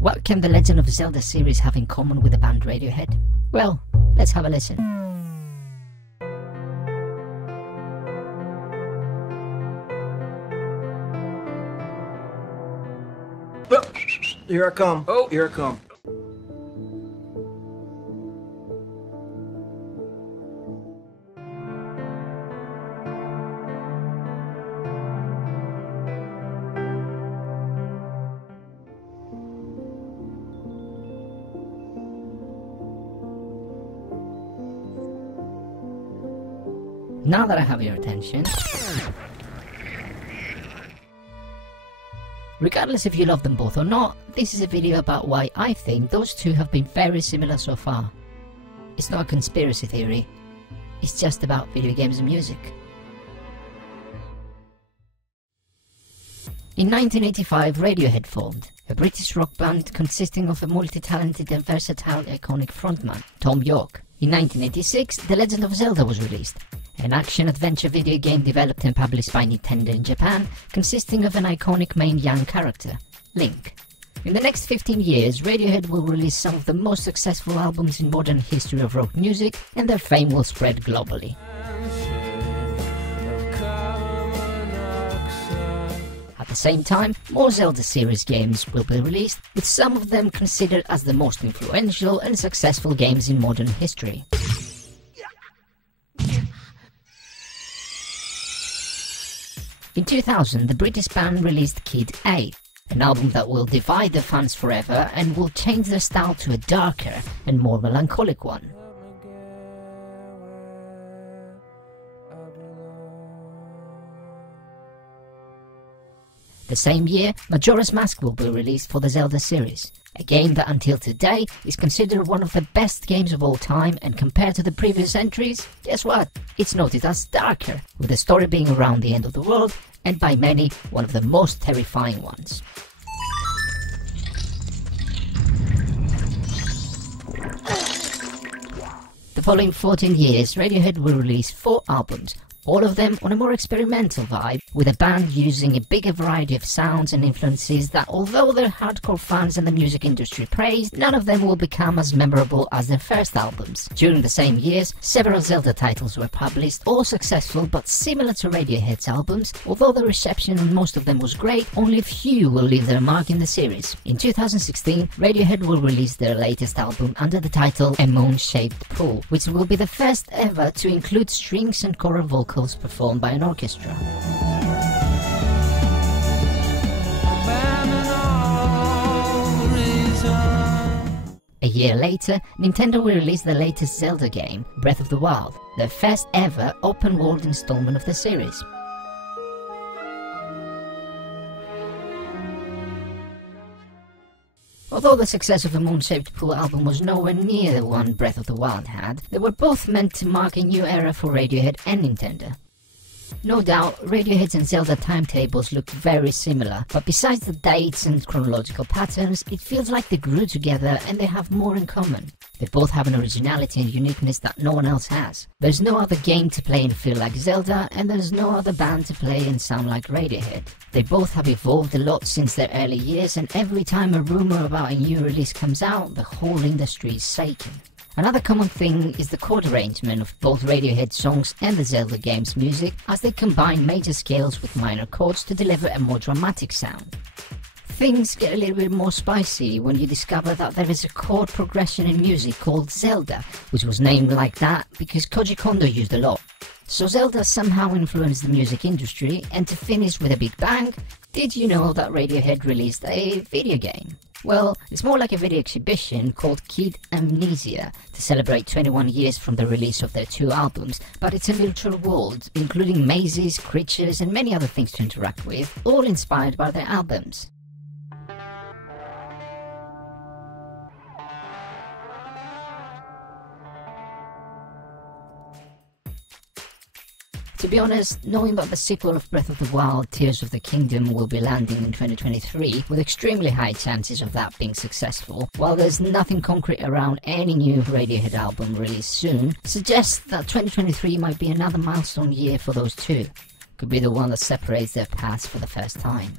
What can the Legend of Zelda series have in common with the band Radiohead? Well, let's have a listen. Oh, here I come. Oh. Here I come. Now that I have your attention, regardless if you love them both or not, this is a video about why I think those two have been very similar so far. It's not a conspiracy theory, it's just about video games and music. In 1985, Radiohead formed, a British rock band consisting of a multi-talented and versatile iconic frontman, Tom York. In 1986, The Legend of Zelda was released, an action-adventure video game developed and published by Nintendo in Japan, consisting of an iconic main young character, Link. In the next 15 years, Radiohead will release some of the most successful albums in modern history of rock music, and their fame will spread globally. At the same time, more Zelda series games will be released, with some of them considered as the most influential and successful games in modern history. In 2000, the British band released Kid A, an album that will divide the fans forever and will change their style to a darker and more melancholic one. The same year, Majora's Mask will be released for the Zelda series, a game that until today is considered one of the best games of all time, and compared to the previous entries, guess what? It's noted as darker, with the story being around the end of the world, and by many, one of the most terrifying ones. The following 14 years, Radiohead will release 4 albums, all of them on a more experimental vibe, with a band using a bigger variety of sounds and influences that, although their hardcore fans and the music industry praised, none of them will become as memorable as their first albums. During the same years, several Zelda titles were published, all successful but similar to Radiohead's albums. Although the reception on most of them was great, only a few will leave their mark in the series. In 2016, Radiohead will release their latest album under the title A Moon-Shaped Pool, which will be the first ever to include strings and choral vocals performed by an orchestra. A year later, Nintendo will release the latest Zelda game, Breath of the Wild, their first ever open-world installment of the series. Although the success of the Moon-Shaped Pool album was nowhere near the one Breath of the Wild had, they were both meant to mark a new era for Radiohead and Nintendo. No doubt, Radiohead's and Zelda timetables look very similar, but besides the dates and chronological patterns, it feels like they grew together and they have more in common. They both have an originality and uniqueness that no one else has. There's no other game to play and feel like Zelda, and there's no other band to play and sound like Radiohead. They both have evolved a lot since their early years, and every time a rumor about a new release comes out, the whole industry is shaking. Another common thing is the chord arrangement of both Radiohead songs and the Zelda game's music, as they combine major scales with minor chords to deliver a more dramatic sound. Things get a little bit more spicy when you discover that there is a chord progression in music called Zelda, which was named like that because Koji Kondo used a lot. So Zelda somehow influenced the music industry, and to finish with a big bang, did you know that Radiohead released a video game? Well, it's more like a video exhibition called Kid Amnesia to celebrate 21 years from the release of their 2 albums, but it's a virtual world, including mazes, creatures and many other things to interact with, all inspired by their albums. To be honest, knowing that the sequel of Breath of the Wild, Tears of the Kingdom will be landing in 2023, with extremely high chances of that being successful, while there's nothing concrete around any new Radiohead album released soon, suggests that 2023 might be another milestone year for those two. Could be the one that separates their paths for the first time.